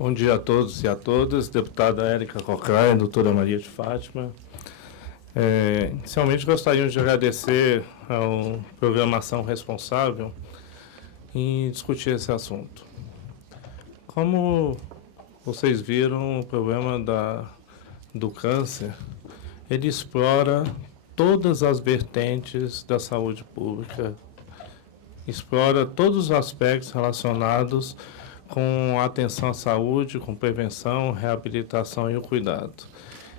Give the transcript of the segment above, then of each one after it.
Bom dia a todos e a todas, deputada Érica Cochrane, doutora Maria de Fátima. Inicialmente gostaríamos de agradecer ao Programação Responsável em discutir esse assunto. Como vocês viram, o problema do câncer, ele explora todas as vertentes da saúde pública, explora todos os aspectos relacionados com a atenção à saúde, com prevenção, reabilitação e o cuidado.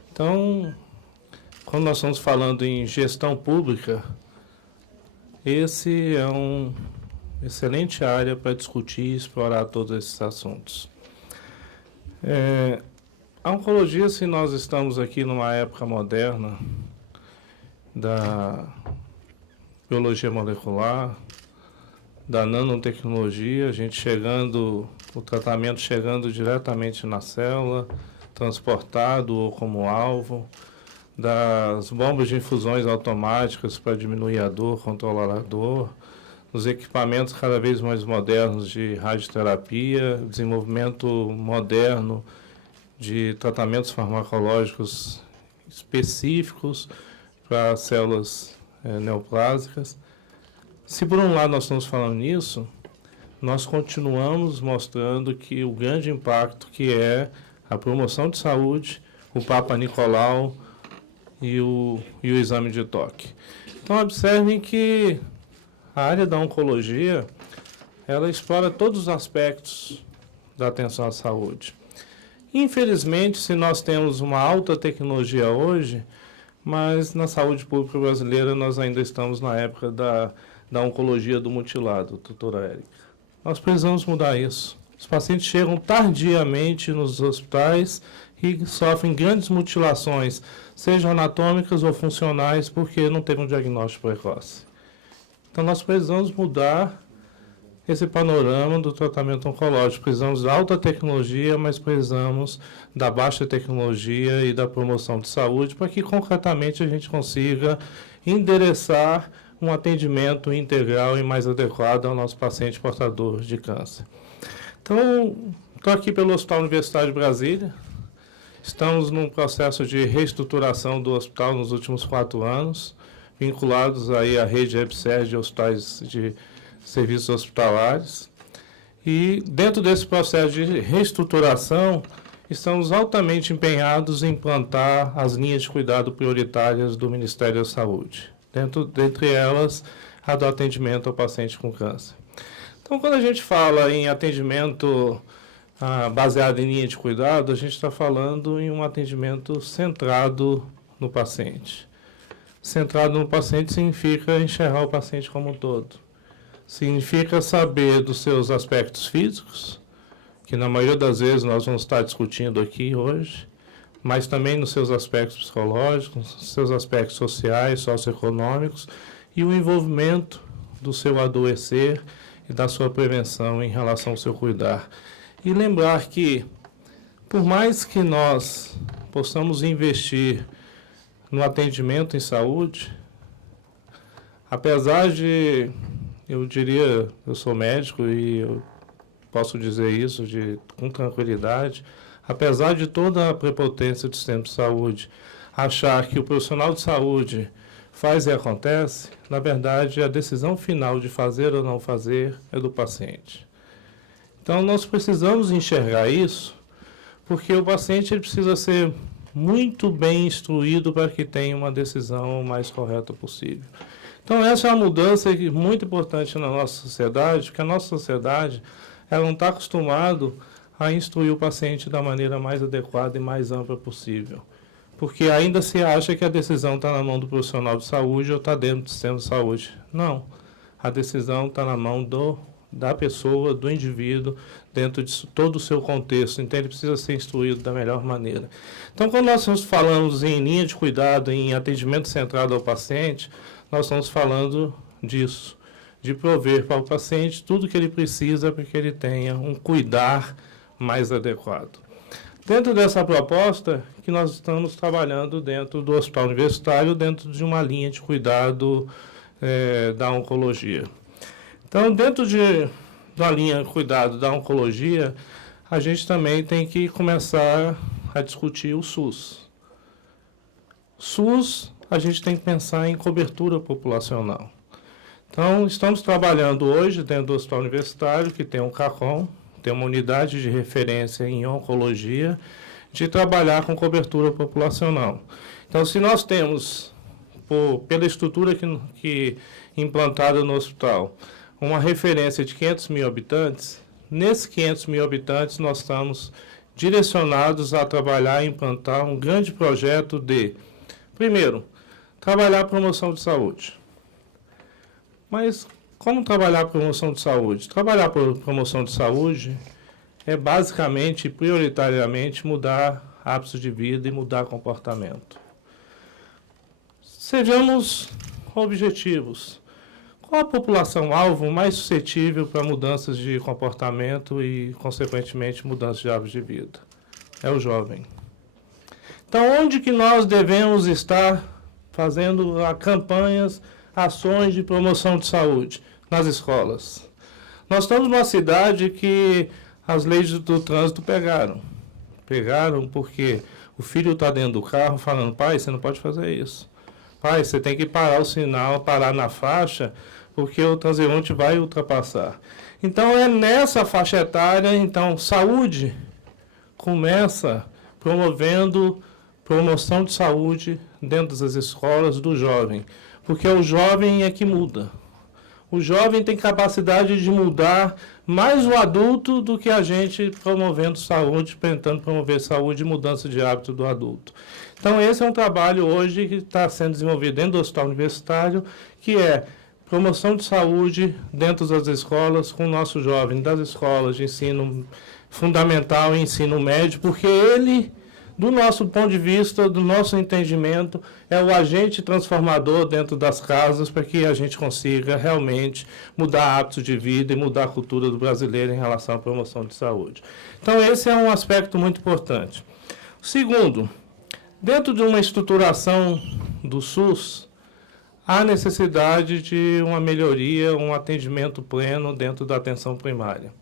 Então, quando nós estamos falando em gestão pública, esse é uma excelente área para discutir e explorar todos esses assuntos. A oncologia, se nós estamos aqui numa época moderna da biologia molecular, da nanotecnologia, o tratamento chegando diretamente na célula, transportado ou como alvo, das bombas de infusões automáticas para diminuir a dor, controlar a dor, os equipamentos cada vez mais modernos de radioterapia, desenvolvimento moderno de tratamentos farmacológicos específicos para células neoplásicas. Se por um lado nós estamos falando nisso, nós continuamos mostrando que o grande impacto que é a promoção de saúde, o Papa Nicolau e o exame de toque. Então observem que a área da oncologia, ela explora todos os aspectos da atenção à saúde. Infelizmente, se nós temos uma alta tecnologia hoje, mas na saúde pública brasileira nós ainda estamos na época da oncologia do mutilado, doutora Érica. Nós precisamos mudar isso. Os pacientes chegam tardiamente nos hospitais e sofrem grandes mutilações, sejam anatômicas ou funcionais, porque não teve um diagnóstico precoce. Então, nós precisamos mudar esse panorama do tratamento oncológico. Precisamos da alta tecnologia, mas precisamos da baixa tecnologia e da promoção de saúde para que, concretamente, a gente consiga endereçar um atendimento integral e mais adequado ao nosso paciente portador de câncer. Então, estou aqui pelo Hospital Universitário de Brasília. Estamos num processo de reestruturação do hospital nos últimos 4 anos, vinculados aí à rede EBSER de hospitais de serviços hospitalares. E, dentro desse processo de reestruturação, estamos altamente empenhados em implantar as linhas de cuidado prioritárias do Ministério da Saúde. Dentre elas, a do atendimento ao paciente com câncer. Então, quando a gente fala em atendimento baseado em linha de cuidado, a gente está falando em um atendimento centrado no paciente. Centrado no paciente significa enxergar o paciente como um todo. Significa saber dos seus aspectos físicos, que na maioria das vezes nós vamos estar discutindo aqui hoje, mas também nos seus aspectos psicológicos, seus aspectos sociais, socioeconômicos e o envolvimento do seu adoecer e da sua prevenção em relação ao seu cuidar. E lembrar que, por mais que nós possamos investir no atendimento em saúde, apesar de, eu diria, eu sou médico e eu posso dizer isso com tranquilidade, apesar de toda a prepotência do sistema de saúde, achar que o profissional de saúde faz e acontece, na verdade, a decisão final de fazer ou não fazer é do paciente. Então, nós precisamos enxergar isso, porque o paciente ele precisa ser muito bem instruído para que tenha uma decisão o mais correta possível. Então, essa é uma mudança muito importante na nossa sociedade, porque a nossa sociedade ela não está acostumada a instruir o paciente da maneira mais adequada e mais ampla possível. Porque ainda se acha que a decisão está na mão do profissional de saúde ou está dentro do sistema de saúde. Não. A decisão está na mão da pessoa, do indivíduo, dentro de todo o seu contexto. Então, ele precisa ser instruído da melhor maneira. Então, quando nós falamos em linha de cuidado, em atendimento centrado ao paciente, nós estamos falando disso, de prover para o paciente tudo que ele precisa para que ele tenha um cuidar mais adequado. Dentro dessa proposta, que nós estamos trabalhando dentro do Hospital Universitário, dentro de uma linha de cuidado da oncologia. Então, dentro da linha de cuidado da oncologia, a gente também tem que começar a discutir o SUS. SUS, a gente tem que pensar em cobertura populacional. Então, estamos trabalhando hoje dentro do Hospital Universitário, que tem um CACOM, tem uma unidade de referência em oncologia, de trabalhar com cobertura populacional. Então, se nós temos, pela estrutura que implantada no hospital, uma referência de 500 mil habitantes, nesses 500 mil habitantes nós estamos direcionados a trabalhar e implantar um grande projeto de, primeiro, trabalhar a promoção de saúde. Mas como trabalhar a promoção de saúde? Trabalhar por promoção de saúde é basicamente, prioritariamente, mudar hábitos de vida e mudar comportamento. Sejamos objetivos. Qual a população-alvo mais suscetível para mudanças de comportamento e, consequentemente, mudanças de hábitos de vida? É o jovem. Então, onde que nós devemos estar fazendo campanhas, ações de promoção de saúde? Nas escolas. Nós estamos numa cidade que as leis do trânsito pegaram. Pegaram porque o filho está dentro do carro falando, pai, você não pode fazer isso. Pai, você tem que parar o sinal, parar na faixa, porque o transeunte vai ultrapassar. Então, é nessa faixa etária, então, saúde começa promovendo promoção de saúde dentro das escolas do jovem, porque o jovem é que muda. O jovem tem capacidade de mudar mais o adulto do que a gente promovendo saúde, tentando promover saúde e mudança de hábito do adulto. Então, esse é um trabalho hoje que está sendo desenvolvido dentro do Hospital Universitário, que é promoção de saúde dentro das escolas, com o nosso jovem, das escolas de ensino fundamental e ensino médio, porque ele, do nosso ponto de vista, do nosso entendimento, é o agente transformador dentro das casas para que a gente consiga realmente mudar hábitos de vida e mudar a cultura do brasileiro em relação à promoção de saúde. Então, esse é um aspecto muito importante. Segundo, dentro de uma estruturação do SUS, há necessidade de uma melhoria, um atendimento pleno dentro da atenção primária.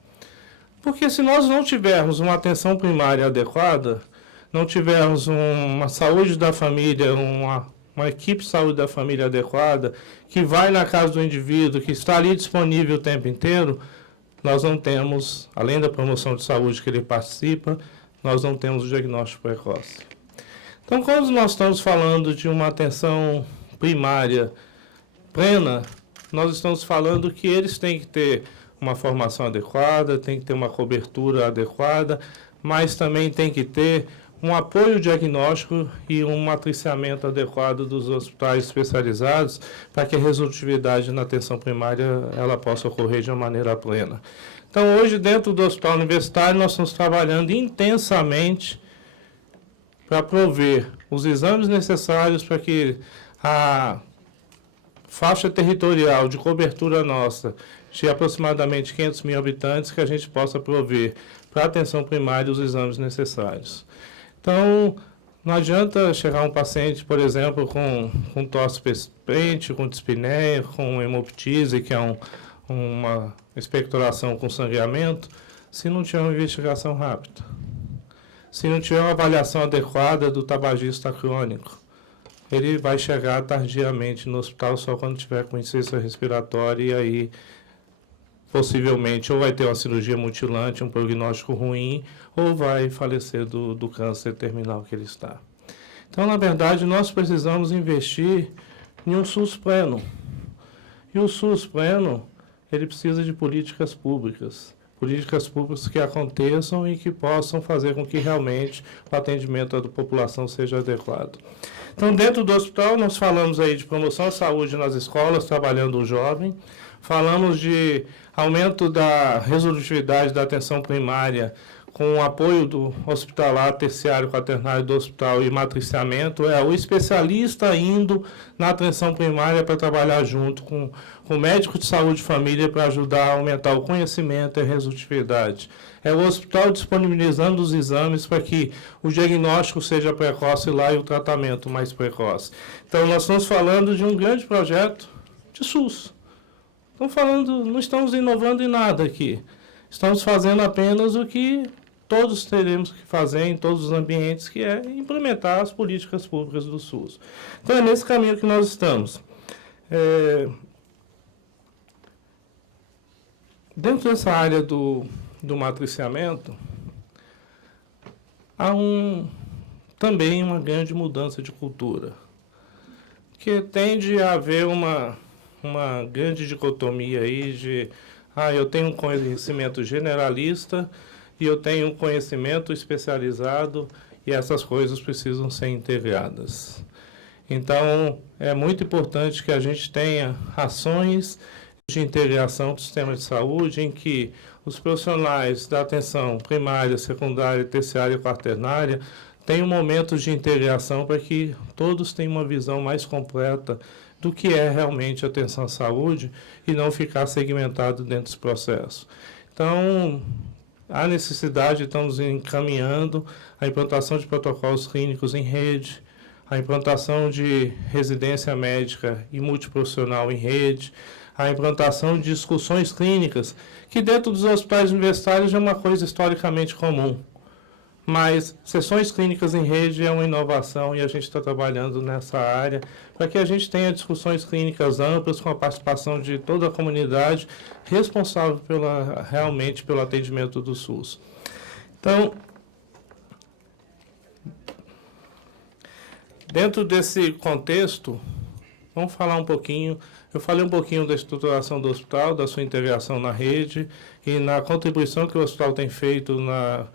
Porque se nós não tivermos uma atenção primária adequada, não tivermos uma saúde da família, uma equipe de saúde da família adequada, que vai na casa do indivíduo, que está ali disponível o tempo inteiro, nós não temos, além da promoção de saúde que ele participa, nós não temos o diagnóstico precoce. Então, quando nós estamos falando de uma atenção primária plena, nós estamos falando que eles têm que ter uma formação adequada, tem que ter uma cobertura adequada, mas também tem que ter um apoio diagnóstico e um matriciamento adequado dos hospitais especializados para que a resolutividade na atenção primária ela possa ocorrer de uma maneira plena. Então, hoje, dentro do Hospital Universitário, nós estamos trabalhando intensamente para prover os exames necessários para que a faixa territorial de cobertura nossa, de aproximadamente 500 mil habitantes, que a gente possa prover para a atenção primária os exames necessários. Então, não adianta chegar um paciente, por exemplo, com tosse persistente, com dispneia, com hemoptise, que é uma expectoração com sangramento, se não tiver uma investigação rápida. Se não tiver uma avaliação adequada do tabagista crônico, ele vai chegar tardiamente no hospital só quando tiver com insuficiência respiratória e aí possivelmente ou vai ter uma cirurgia mutilante, um prognóstico ruim, ou vai falecer do câncer terminal que ele está. Então, na verdade, nós precisamos investir em um SUS pleno. E o SUS pleno, ele precisa de políticas públicas que aconteçam e que possam fazer com que realmente o atendimento da população seja adequado. Então, dentro do hospital, nós falamos aí de promoção à saúde nas escolas, trabalhando o jovem, falamos de aumento da resolutividade da atenção primária com o apoio do hospitalar, terciário, quaternário do hospital e matriciamento, é o especialista indo na atenção primária para trabalhar junto com o médico de saúde de família para ajudar a aumentar o conhecimento e a resolutividade. É o hospital disponibilizando os exames para que o diagnóstico seja precoce lá e o tratamento mais precoce. Então, nós estamos falando de um grande projeto de SUS. Não estamos inovando em nada aqui. Estamos fazendo apenas o que todos teremos que fazer em todos os ambientes, que é implementar as políticas públicas do SUS. Então, é nesse caminho que nós estamos. Dentro dessa área do matriciamento, há também uma grande mudança de cultura, que tende a haver uma grande dicotomia aí de eu tenho um conhecimento generalista e eu tenho um conhecimento especializado e essas coisas precisam ser integradas. Então, é muito importante que a gente tenha ações de integração do sistema de saúde em que os profissionais da atenção primária, secundária, terciária e quaternária tenham momentos de integração para que todos tenham uma visão mais completa do que é realmente atenção à saúde e não ficar segmentado dentro desse processo. Então, há necessidade, estamos encaminhando a implantação de protocolos clínicos em rede, a implantação de residência médica e multiprofissional em rede, a implantação de discussões clínicas, que dentro dos hospitais universitários é uma coisa historicamente comum. Mas sessões clínicas em rede é uma inovação e a gente está trabalhando nessa área para que a gente tenha discussões clínicas amplas com a participação de toda a comunidade responsável realmente pelo atendimento do SUS. Então, dentro desse contexto, vamos falar um pouquinho. Eu falei um pouquinho da estruturação do hospital, da sua integração na rede e na contribuição que o hospital tem feito na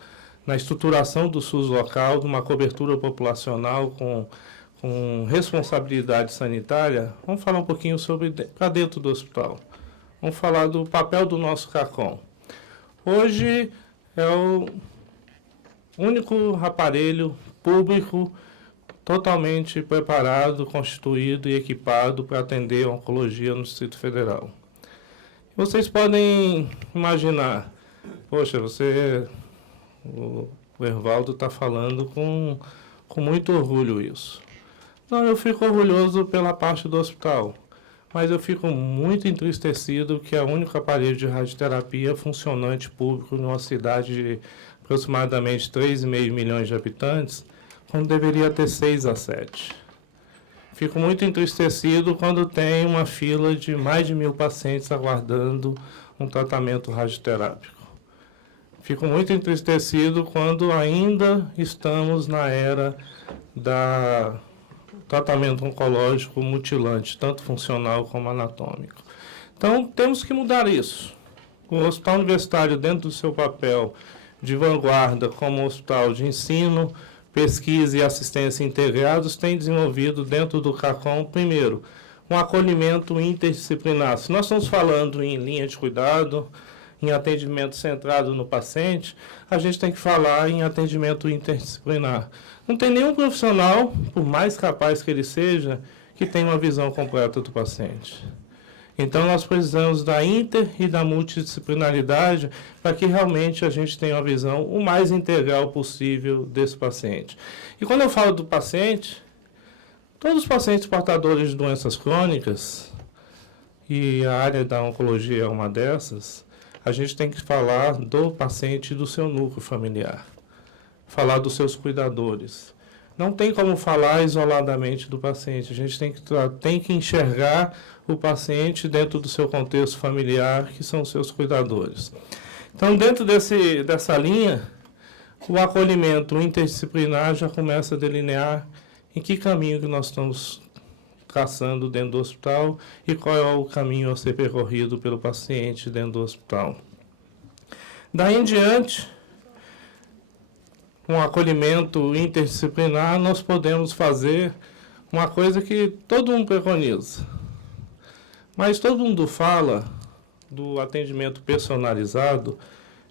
estruturação do SUS local, de uma cobertura populacional com responsabilidade sanitária. Vamos falar um pouquinho sobre para dentro do hospital. Vamos falar do papel do nosso CACOM. Hoje é o único aparelho público totalmente preparado, constituído e equipado para atender a oncologia no Distrito Federal. Vocês podem imaginar, poxa, o Ervaldo está falando com muito orgulho isso. Não, eu fico orgulhoso pela parte do hospital, mas eu fico muito entristecido que é o único aparelho de radioterapia funcionante público numa cidade de aproximadamente 3,5 milhões de habitantes, quando deveria ter 6 a 7. Fico muito entristecido quando tem uma fila de mais de 1.000 pacientes aguardando um tratamento radioterápico. Fico muito entristecido quando ainda estamos na era do tratamento oncológico mutilante, tanto funcional como anatômico. Então, temos que mudar isso. O Hospital Universitário, dentro do seu papel de vanguarda como hospital de ensino, pesquisa e assistência integrados, tem desenvolvido dentro do CACOM, primeiro, um acolhimento interdisciplinar. Se nós estamos falando em linha de cuidado, em atendimento centrado no paciente, a gente tem que falar em atendimento interdisciplinar. Não tem nenhum profissional, por mais capaz que ele seja, que tenha uma visão completa do paciente. Então, nós precisamos da inter e da multidisciplinaridade para que realmente a gente tenha uma visão o mais integral possível desse paciente. E quando eu falo do paciente, todos os pacientes portadores de doenças crônicas, e a área da oncologia é uma dessas, a gente tem que falar do paciente e do seu núcleo familiar, falar dos seus cuidadores. Não tem como falar isoladamente do paciente, a gente tem que enxergar o paciente dentro do seu contexto familiar, que são os seus cuidadores. Então, dentro dessa linha, o acolhimento interdisciplinar já começa a delinear em que caminho que nós estamos traçando dentro do hospital e qual é o caminho a ser percorrido pelo paciente dentro do hospital. Daí em diante, um acolhimento interdisciplinar, nós podemos fazer uma coisa que todo mundo preconiza. Mas todo mundo fala do atendimento personalizado,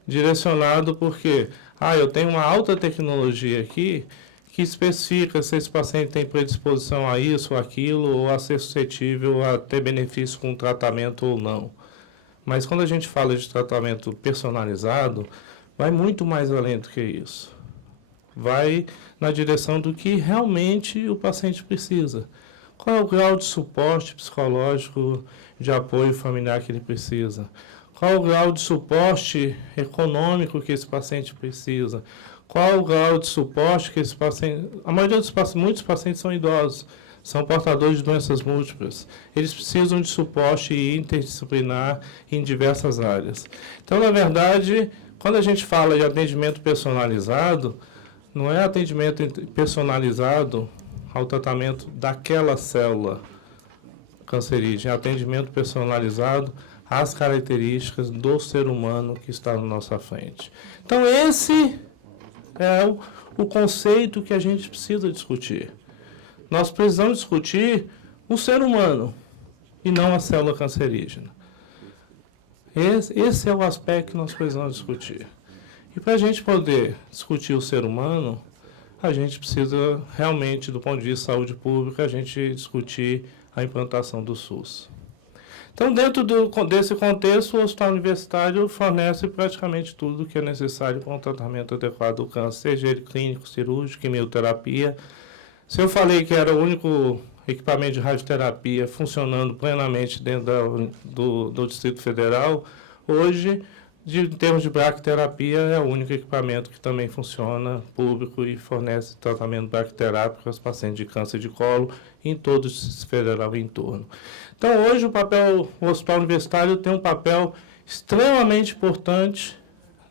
direcionado porque, eu tenho uma alta tecnologia aqui que especifica se esse paciente tem predisposição a isso ou aquilo, ou a ser suscetível a ter benefício com o tratamento ou não. Mas quando a gente fala de tratamento personalizado, vai muito mais além do que isso. Vai na direção do que realmente o paciente precisa. Qual é o grau de suporte psicológico, de apoio familiar que ele precisa? qual o grau de suporte econômico que esse paciente precisa, qual o grau de suporte que esse paciente... A maioria dos pacientes, muitos pacientes são idosos, são portadores de doenças múltiplas. Eles precisam de suporte interdisciplinar em diversas áreas. Então, na verdade, quando a gente fala de atendimento personalizado, não é atendimento personalizado ao tratamento daquela célula cancerígena, é atendimento personalizado às características do ser humano que está na nossa frente. Então, esse é o conceito que a gente precisa discutir. Nós precisamos discutir o ser humano e não a célula cancerígena. Esse é o aspecto que nós precisamos discutir. E para a gente poder discutir o ser humano, a gente precisa realmente, do ponto de vista de saúde pública, a gente discutir a implantação do SUS. Então, dentro desse contexto, o hospital universitário fornece praticamente tudo o que é necessário para um tratamento adequado do câncer, seja ele clínico, cirúrgico, quimioterapia. Se eu falei que era o único equipamento de radioterapia funcionando plenamente dentro do Distrito Federal, hoje, em termos de bracterapia, é o único equipamento que também funciona público e fornece tratamento bracterápico aos pacientes de câncer de colo em todo o Distrito Federal e em torno. Então, hoje, o Hospital Universitário tem um papel extremamente importante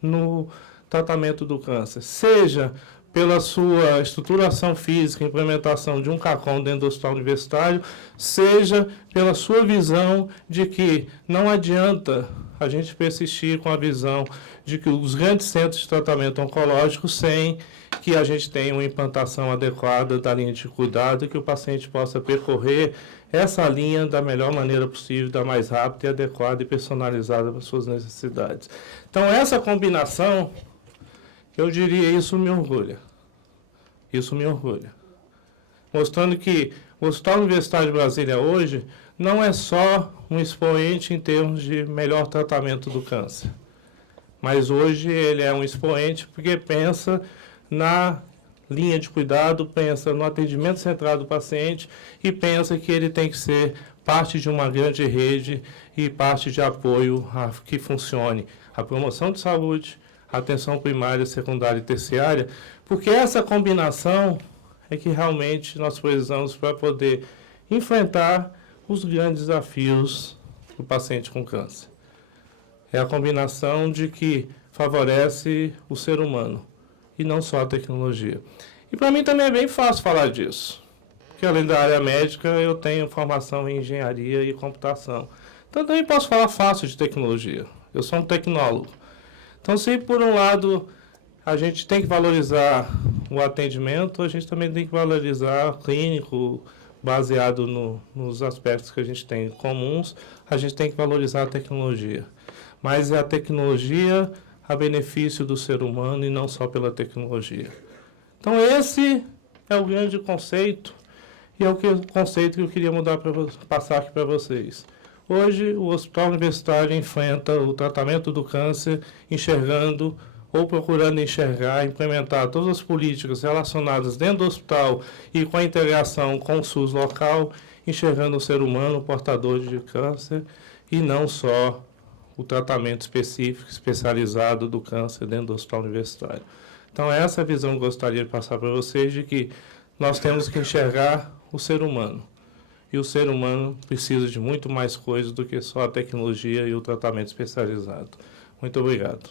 no tratamento do câncer, seja pela sua estruturação física, implementação de um CACOM dentro do Hospital Universitário, seja pela sua visão de que não adianta a gente persistir com a visão de que os grandes centros de tratamento oncológico sem que a gente tenha uma implantação adequada da linha de cuidado e que o paciente possa percorrer essa linha da melhor maneira possível, da mais rápida e adequada e personalizada para as suas necessidades. Então, essa combinação, eu diria, isso me orgulha. Isso me orgulha. Mostrando que o Hospital Universitário de Brasília hoje não é só um expoente em termos de melhor tratamento do câncer, mas hoje ele é um expoente porque pensa na linha de cuidado, pensa no atendimento centrado do paciente e pensa que ele tem que ser parte de uma grande rede e parte de apoio a que funcione a promoção de saúde, a atenção primária, secundária e terciária, porque essa combinação é que realmente nós precisamos para poder enfrentar os grandes desafios do paciente com câncer. É a combinação de que favorece o ser humano e não só a tecnologia. E para mim também é bem fácil falar disso, porque além da área médica eu tenho formação em engenharia e computação. Então também posso falar fácil de tecnologia. Eu sou um tecnólogo. Então, se por um lado a gente tem que valorizar o atendimento, a gente também tem que valorizar o clínico, baseado nos aspectos que a gente tem comuns, a gente tem que valorizar a tecnologia. Mas é a tecnologia a benefício do ser humano e não só pela tecnologia. Então, esse é o grande conceito e é o conceito que eu queria passar aqui para vocês. Hoje, o Hospital Universitário enfrenta o tratamento do câncer enxergando ou procurando enxergar, implementar todas as políticas relacionadas dentro do hospital e com a integração com o SUS local, enxergando o ser humano portador de câncer e não só o tratamento específico, especializado do câncer dentro do Hospital Universitário. Então, essa é a visão que eu gostaria de passar para vocês, de que nós temos que enxergar o ser humano. E o ser humano precisa de muito mais coisas do que só a tecnologia e o tratamento especializado. Muito obrigado.